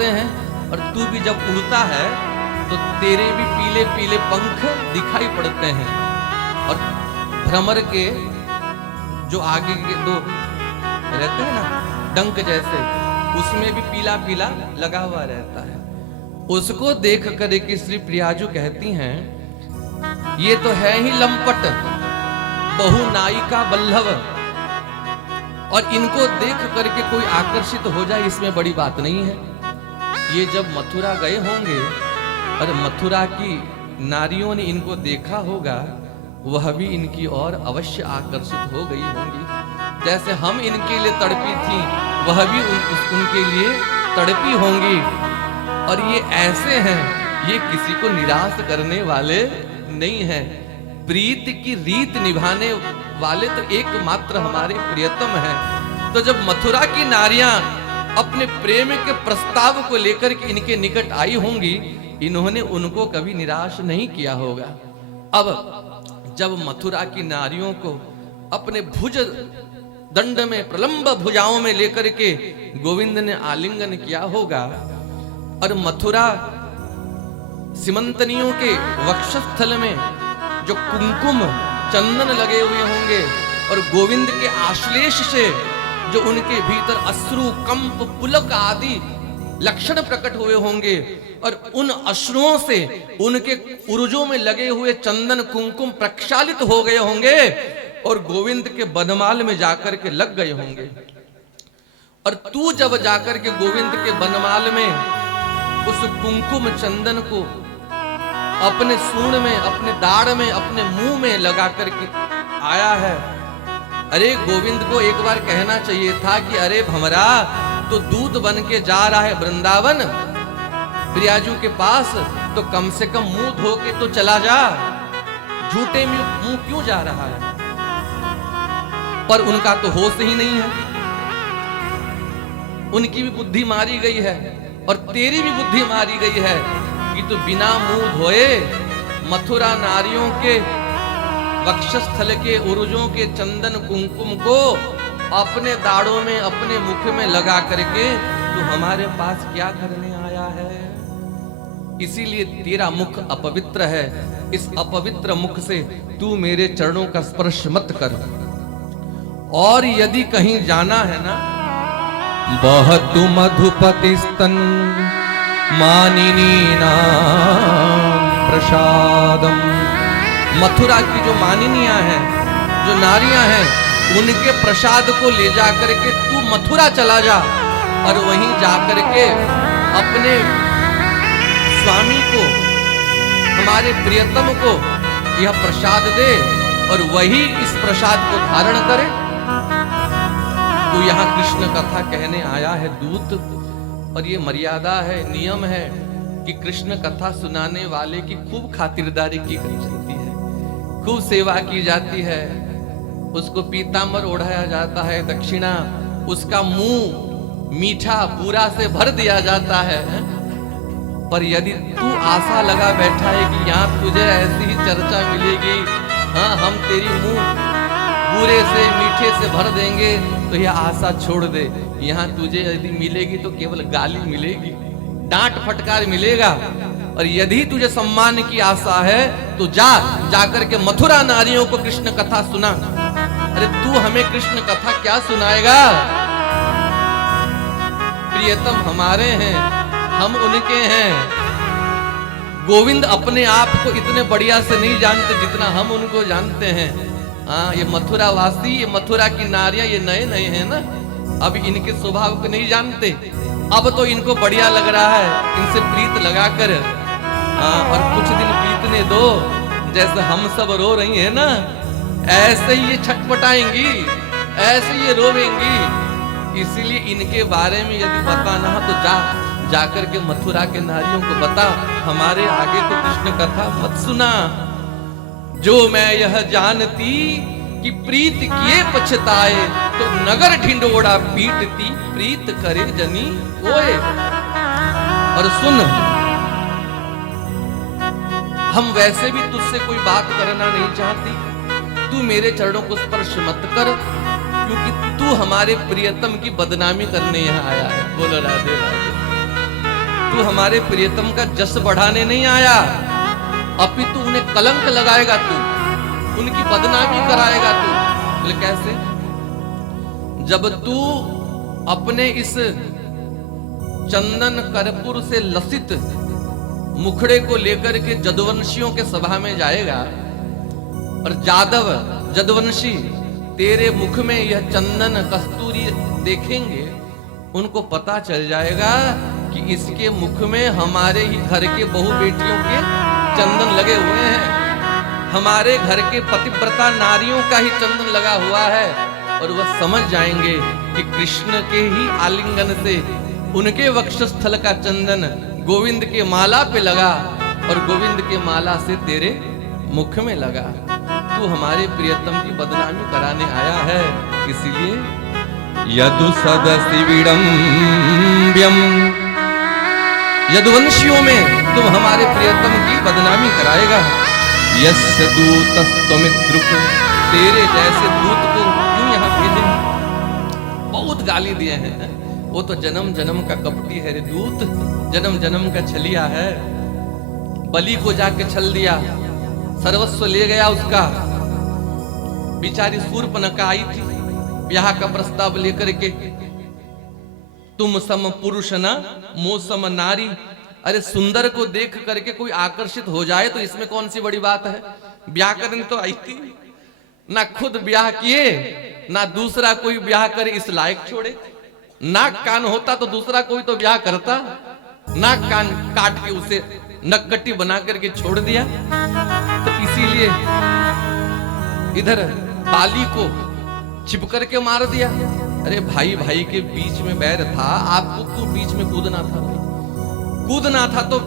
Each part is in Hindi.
उड़ते हैं, और तू भी जब उड़ता है तो तेरे भी पीले पीले पंख दिखाई पड़ते हैं, और भ्रमर के जो आगे के दो रहते हैं ना डंक जैसे, उसमें भी पीला पीला लगा हुआ रहता है। उसको देख कर के श्री प्रियाजू कहती हैं, ये तो है ही लंपट बहु नायिका बल्लभ, और इनको देख करके कोई आकर्षित हो जाए इसमें बड़ी बात नहीं है। ये जब मथुरा गए होंगे और मथुरा की नारियों ने इनको देखा होगा, वह भी इनकी ओर अवश्य आकर्षित हो गई होंगी। जैसे हम इनके लिए तड़पी थी, वह भी उनके लिए तड़पी होंगी। और ये ऐसे हैं, ये किसी को निराश करने वाले नहीं हैं। प्रीत की रीत निभाने वाले तो एकमात्र हमारे प्रियतम हैं। तो जब मथुरा की नारियां अपने प्रेम के प्रस्ताव को लेकर के इनके निकट आई होंगी, इन्होंने उनको कभी निराश नहीं किया होगा। अब जब मथुरा की नारियों को अपने भुज दंड में प्रलंब भुजाओं में लेकर के गोविंद ने आलिंगन किया होगा, और मथुरा सीमंतनियों के वक्षस्थल में जो कुमकुम चंदन लगे हुए होंगे, और गोविंद के आश्लेष से जो उनके भीतर अश्रु कंप पुलक आदि लक्षण प्रकट हुए होंगे, और उन अश्रुओं से उनके उर्जों में लगे हुए चंदन कुमकुम प्रक्षालित हो गए होंगे, और गोविंद के बनमाल में जाकर के लग गए होंगे। और तू जब जाकर के गोविंद के बनमाल में उस कुमकुम चंदन को अपने सूंड में, अपने दाढ़ में, अपने मुंह में लगा करके आया है, अरे गोविंद को एक बार कहना चाहिए था कि अरे भमरा, तो दूध बन के जा रहा है वृंदावन प्रियाजू के पास, तो कम से कम मुंह धो के तो चला जा, झूठे मुंह क्यों जा रहा है? पर उनका तो होश ही नहीं है, उनकी भी बुद्धि मारी गई है, और तेरी भी बुद्धि मारी गई है कि तू बिना मुंह धोए मथुरा नारियों के वक्षस्थल के उर्जों के चंदन कुमकुम को अपने दाढ़ों में, अपने मुख में लगा करके तू हमारे पास क्या करने आया है? इसीलिए तेरा मुख अपवित्र है, इस अपवित्र मुख से तू मेरे चरणों का स्पर्श मत कर। और यदि कहीं जाना है ना, बहुत मधुपति स्तन मानिनी नाम प्रसादम, मथुरा की जो मानिनियां हैं, जो नारियां हैं, उनके प्रसाद को ले जाकर के तू मथुरा चला जा, और वहीं जाकर के अपने स्वामी को, हमारे प्रियतम को यह प्रसाद दे, और वही इस प्रसाद को धारण करे। तो यहाँ कृष्ण कथा कहने आया है दूत, और ये मर्यादा है, नियम है कि कृष्ण कथा सुनाने वाले की खूब खातिरदारी की जाती है, खूब सेवा की जाती है, उसको पीतांबर ओढ़ाया जाता है, दक्षिणा, उसका मुंह मीठा बूरा से भर दिया जाता है। पर यदि तू आशा लगा बैठा है कि यहाँ तुझे ऐसी ही चर्चा मिलेगी, हाँ हम तेरी मुंह बूरे से मीठे से भर देंगे, तो यह आशा छोड़ दे। यहाँ तुझे यदि मिलेगी तो केवल गाली मिलेगी, डांट फटकार मिलेगा। और यदि तुझे सम्मान की आशा है तो जाकर के मथुरा नारियों को कृष्ण कथा सुना। अरे तू हमें कृष्ण कथा क्या सुनाएगा? प्रियतम हमारे हैं, हम उनके हैं। गोविंद अपने आप को इतने बढ़िया से नहीं जानते जितना हम उनको जानते हैं। हाँ, ये मथुरा वासी, ये मथुरा की नारियां, ये नए नए हैं ना, अब इनके स्वभाव को नहीं जानते। अब तो इनको बढ़िया लग रहा है इनसे प्रीत लगाकर। हाँ, और कुछ दिन बीतने दो, जैसे हम सब रो रही हैं ना, ऐसे ही ये छटपटाएंगी, ऐसे ये रोवेंगी। इसीलिए इनके बारे में यदि बताना हो तो जाकर के मथुरा के नारियों को बता, हमारे आगे तो कृष्ण कथा मत सुना। जो मैं यह जानती कि प्रीत किए पछताए, तो नगर ढिंडोड़ा पीटती, प्रीत करे जनी कोय। और सुन, हम वैसे भी तुझसे कोई बात करना नहीं चाहती, तू मेरे चरणों को स्पर्श मत कर, क्योंकि तू हमारे प्रियतम की बदनामी करने यहाँ आया है। बोलो राधे राधे। तू हमारे प्रियतम का जस बढ़ाने नहीं आया, अपितु उन्हें कलंक लगाएगा, तू उनकी बदनामी कराएगा। तू बोले कैसे? जब तू अपने इस चंदन कर्पूर से लसित मुखड़े को लेकर के जदुवंशियों के सभा में जाएगा और जादव जदुवंशी तेरे मुख में यह चंदन कस्तूरी देखेंगे, उनको पता चल जाएगा कि इसके मुख में हमारे ही घर के बहु बेटियों के चंदन लगे हुए हैं, हमारे घर के पतिव्रता नारियों का ही चंदन लगा हुआ है। और वह समझ जाएंगे कि कृष्ण के ही आलिंगन से उनके वक्षस्थल का चंदन गोविंद के माला पे लगा और गोविंद के माला से तेरे मुख में लगा। तू हमारे प्रियतम की बदनामी कराने आया है, इसीलिए यदु सदसि विडम्ब्यम, यदुवंशियों में तुम हमारे प्रियतम की बदनामी कराएगा। यस्य दूतस्त्वमिद्रुक, तेरे जैसे दूत को क्यों यहाँ भेजे? बहुत गाली दिए हैं, वो तो जन्म जन्म का कपटी है रे दूत, जन्म जन्म का छलिया है। बलि को जाके छल दिया, सर्वस्व ले गया उसका। बेचारी शूर्पणखा आई थी ब्याह का प्रस्ताव लेकर के, तुम सम पुरुष न मो सम नारी। अरे सुंदर को देख करके कोई आकर्षित हो जाए तो इसमें कौन सी बड़ी बात है? ब्याह करने तो आई थी, ना खुद ब्याह किए ना दूसरा कोई ब्याह करे इस लायक छोड़े। नाक कान होता तो दूसरा कोई तो ब्याह करता, नाक कान काट के उसे नककट्टी बना करके छोड़ दिया। तो इसीलिए इधर बाली को छिप करके मार दिया। अरे भाई भाई के बीच में बैर था, आपको क्यों बीच में कूदना था? कूदना था तो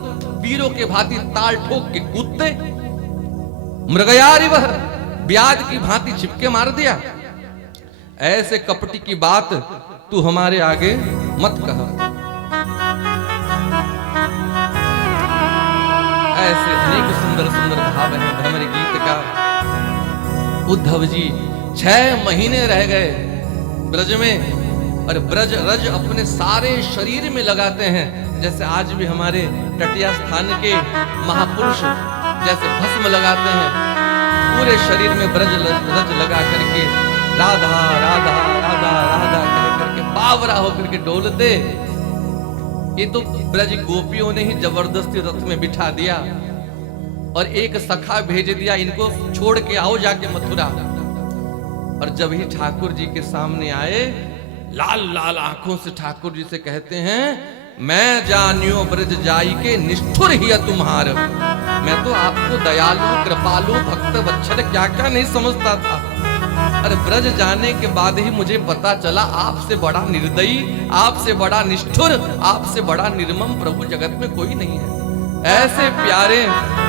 वीरों के भांति ताल ठोक के कूदते, मृगयारी वह ब्याज की भांति छिपके मार दिया। ऐसे कपटी की बात तू हमारे आगे मत कह। ऐसे अनेक सुंदर सुंदर भाव हैं भ्रमर गीत का। उद्धव जी 6 महीने रह गए ब्रज में, और ब्रज रज अपने सारे शरीर में लगाते हैं। जैसे आज भी हमारे तटिया स्थान के महापुरुष जैसे भस्म लगाते हैं, पूरे शरीर में ब्रज रज लगा करके राधा राधा राधा राधा कह करके बावरा होकर के डोलते। ये तो ब्रज गोपियों ने ही जबरदस्ती रथ में बिठा दिया और एक सखा भेज दिया, इनको छोड़ के आओ जाके मथुरा। और जब ही ठाकुर जी के सामने आए, लाल लाल आंखों से ठाकुर जी से कहते हैं, मैं जानियो ब्रज जाई के निष्ठुर ही तुम्हार। मैं तो आपको दयालु कृपालु भक्त वत्सल क्या क्या नहीं समझता था, अरे ब्रज जाने के बाद ही मुझे पता चला आपसे बड़ा निर्दयी, आपसे बड़ा निष्ठुर, आपसे बड़ा निर्मम प्रभु जगत में कोई नहीं है। ऐसे प्यारे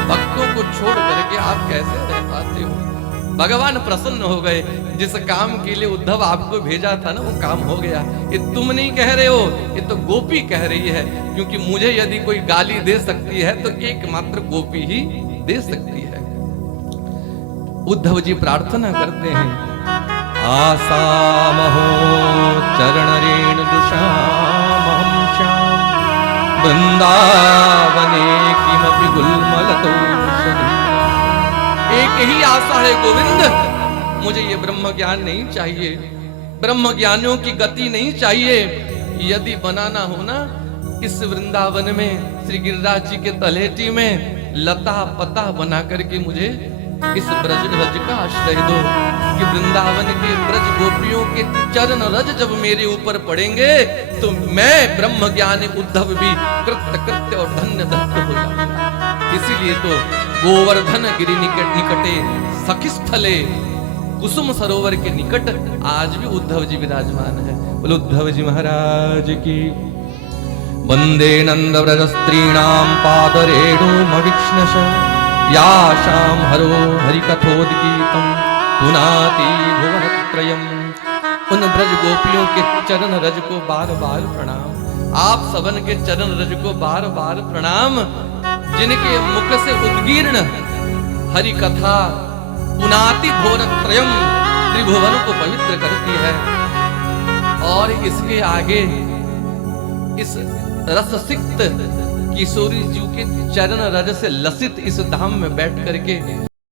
भक्तों को छोड़ करके आप कैसे रह पाते हो? भगवान प्रसन्न हो गए, जिस काम के लिए उद्धव आपको भेजा था ना, वो काम हो गया। ये तुम नहीं कह रहे हो, ये तो गोपी कह रही है, क्योंकि मुझे यदि कोई गाली दे सकती है तो एकमात्र गोपी ही दे सकती है। उद्धव जी प्रार्थना करते हैं, आसामहो चरण रेणु दुषामहं श्याम वृंदावने किमपि गुल्मलतोषधि। एक ही आशा है गोविंद, मुझे ये ब्रह्म ज्ञान नहीं चाहिए, ब्रह्म ज्ञानियों की गति नहीं चाहिए। यदि बनाना हो ना इस वृंदावन में श्री गिरिराज जी के तलहटी में लता पता बना करके मुझे इस ब्रज रज का आश्रय दो, कि वृंदावन के ब्रज गोपियों के चरण रज जब मेरे ऊपर पड़ेंगे तो मैं ब्रह्म ज्ञानी उद्धव भी कृत्य कृत्य और धन्य धन्य हो जाऊंगा। इसीलिए तो गोवर्धन गिरि निकटे सखिस्थले कुसुम सरोवर के निकट आज भी उद्धव जी विराजमान है। बोलो उद्धव जी महाराज की। वंदे नंद व्रज स्त्रीणाम पादरेणुमविक्ष्णश याशाम हरो हरिकथोद्गीतम पुनाति भुवनत्रयम्। उन ब्रज गोपियों के चरण रज को बार बार प्रणाम, आप सबन के चरण रज को बार बार प्रणाम, जिनके मुख से उद्गीर्ण हरि कथा पुनाति भुवनत्रयम् त्रिभुवन को पवित्र करती है। और इसके आगे इस रससिक्त किशोरी जी के चरण रज से लसित इस धाम में बैठ करके